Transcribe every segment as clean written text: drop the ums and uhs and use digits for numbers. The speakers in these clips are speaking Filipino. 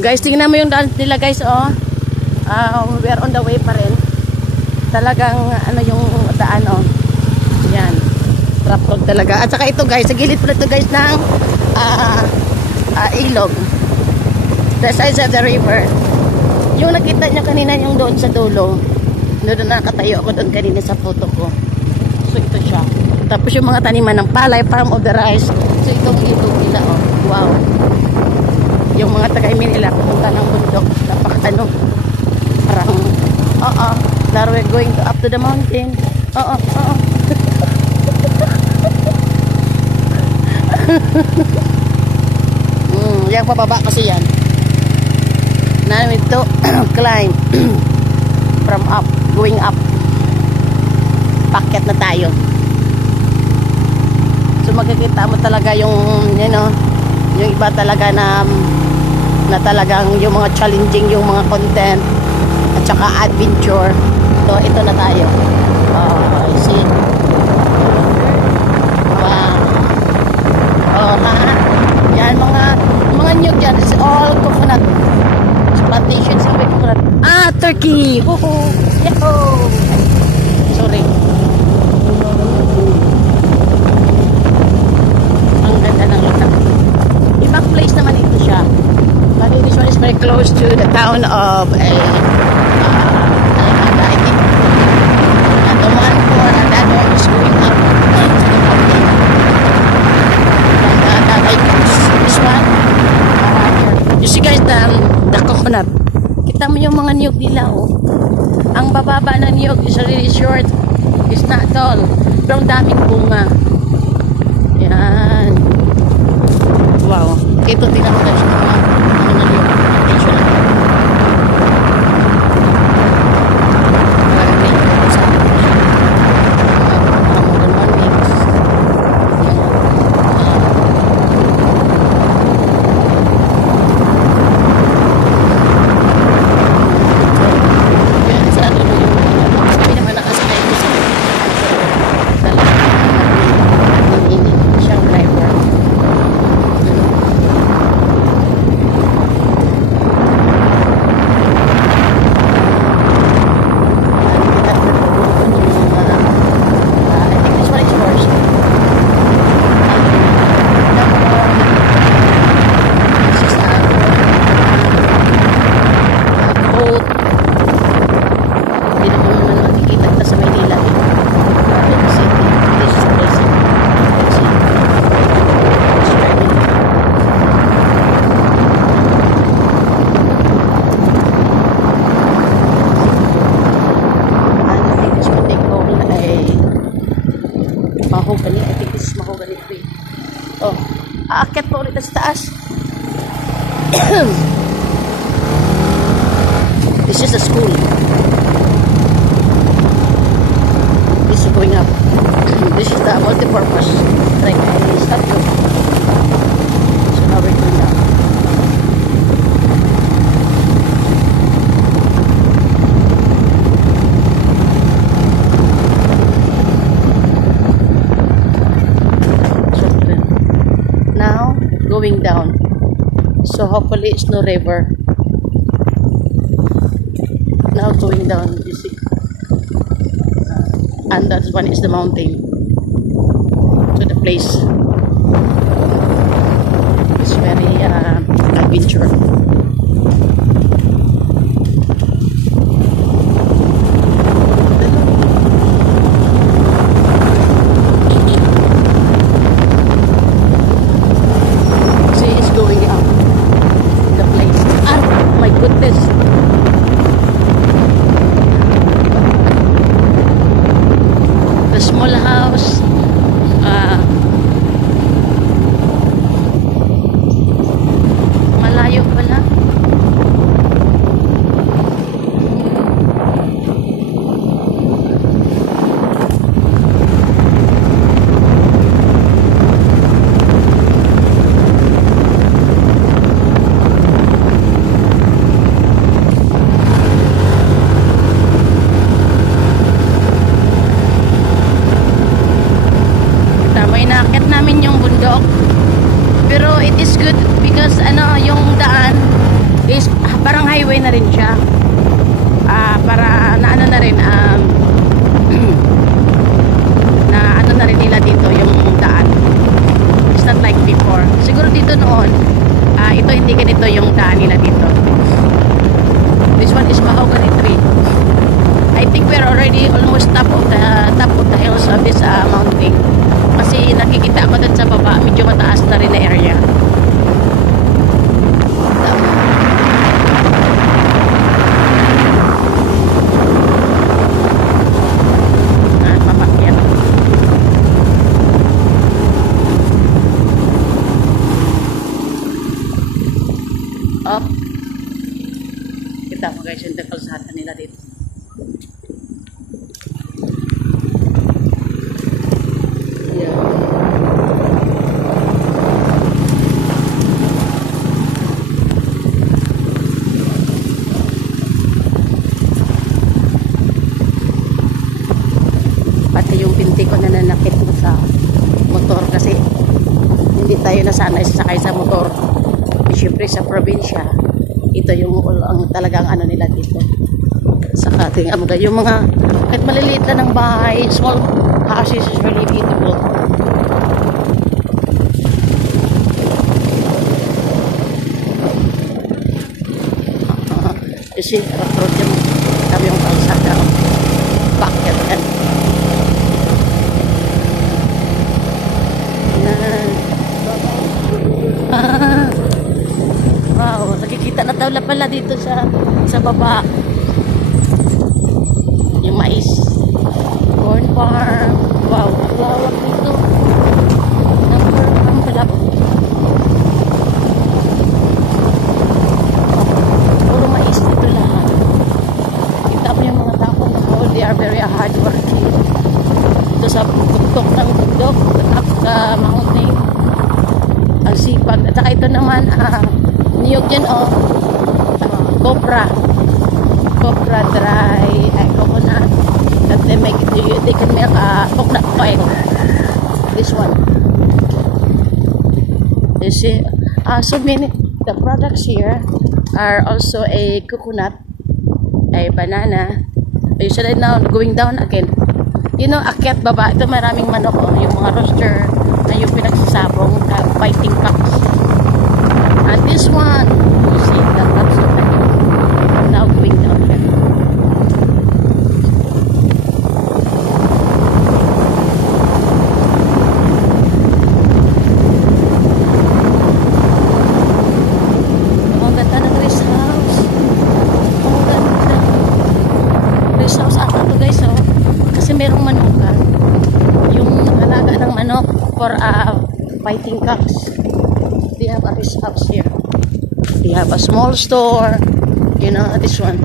Guys, tingnan mo yung daan nila guys, oh. We are on the way pa rin. Talagang ano yung daan, oh. Yan. Rough road talaga. At saka ito guys, sa gilid pala ito guys ng ilog. The sides of the river. Yung nakita nyo kanina yung doon sa dulo. Doon nakatayo ako doon kanina sa photo ko. So ito siya. Tapos yung mga taniman ng palay, farm of the rice. So itong ilog nila, oh. Wow. Yung mga taga-Manila pupunta ng bundok. Napakano. Parang, now we're going up to the mountain. Yang pababa kasi yan. Now we need to climb from up, going up. Packet na tayo. So makikita mo talaga yung, you know, yung iba talaga na talagang yung mga challenging yung mga content at saka adventure. So ito na tayo. I see. Wow. Yan mga nyug dyan. It's all coconut. Plantation sa may coconut. Turkey! Woohoo! Yahoo! Sorry. Ang ganda ng lugar. Ibang place naman ito siya. But this one is very close to the town of I think. And the one for that one is going up. This one. You see guys, the coconut. Kita mo yung mga niyog nila, oh. Ang bababa ng niyog is really short. It's not tall. Pero ang daming bunga. Yan. Wow. Ito tingnan mo guys. Mga niyog. Attention lang. Mahogany. I think this is mahogany tree. Oh, aakyat pa ulit sa taas. This is a school. This is going up. This is the multi-purpose track. Statue. So now we're going down. Going down, so hopefully it's no river. Now going down, you see, and that one is the mountain. To the place, it's very adventure. Small house, malayo pala. hindi ganito yung daan nila dito. This one is mahogany tree. I think we're already almost top of the hills of this mountain. Kasi nakikita ko dun sa baba, medyo mataas na rin na area. Papakyat. Up. Kita mo guys yung kalsada nila dito. Pati yung pinti ko nananakit mo sa motor kasi hindi tayo nasanay sasakay sa motor. E syempre sa probinsya, ito yung ang talagang ano nila dito. Saka tingnan mo yung mga kahit maliliit na ng bahay, small houses is really beautiful. Kasi road yung kami yung kalsada. Bakit yan? Wow, nakikita na tawla pala dito sa baba. Yung mais. Corn farm. Wow, lawak dito. Number farm pala. Puro mais dito lahat. Kita mo yung mga tao na they are very hard working. Ito sa buktok ng buktok. At mountain. Ang sipag. At saka ito naman, niyog dyan copra dry coconut that they can make coconut oil. This one you see, so many the products here are also a coconut, a banana. You should now going down again, you know, akyat baba. Ito maraming manok, yung mga rooster na yung pinagsasabong fighting cocks. And this one, you see the lots of them now going down here. Ang ganda ng rest house. Ang ganda. Rest house ata to guys, oh. Kasi merong manukan. Yung alaga ng manok for fighting cocks. They have a rest house here. They have a small store. You know, this one.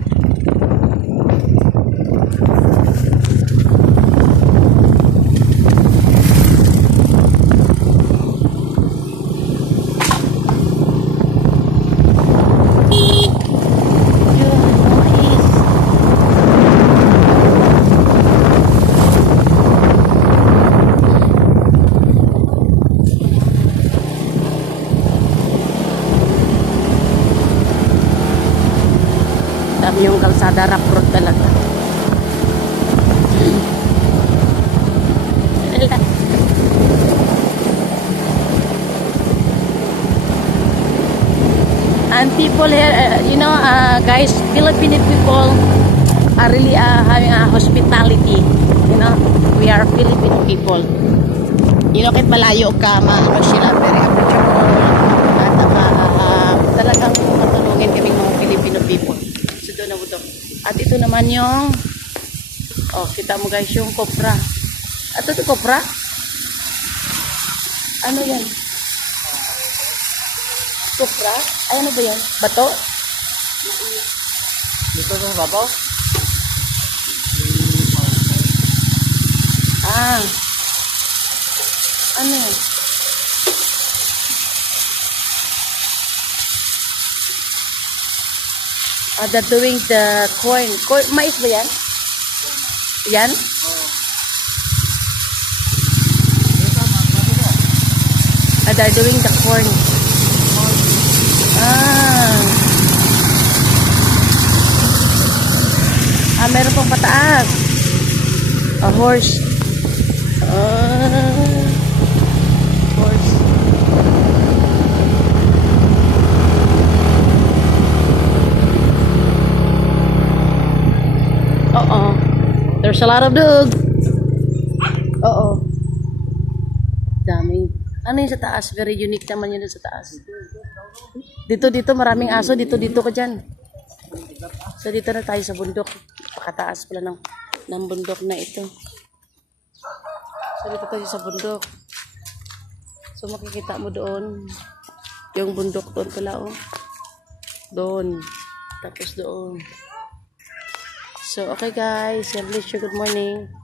Yung kalsada rough road talaga. And people here, you know, guys, Filipino people are really having a hospitality. You know, we are Filipino people. You know, kahit malayo ka, ano sila, very approachable. At talagang matulungin kaming mga Filipino people. At ito naman yung kita mo guys yung copra. At ito copra? Ano yan? Copra? Ay, ano ba yan? Bato? Dito sa babaw? Ano yan? They're doing the corn. Mais ba yan? Yan? They're doing the corn. Meron pang pataas. A horse. Horse. There's a lot of dog. Oo. Dami. Ano yun sa taas? Very unique naman yun sa taas. Dito maraming aso. Dito ka dyan. So dito na tayo sa bundok. Pakataas pala ng bundok na ito. So dito tayo sa bundok. So makikita mo doon. Yung bundok doon pala oh. Doon. Tapos doon. So okay guys. God bless you. Good morning.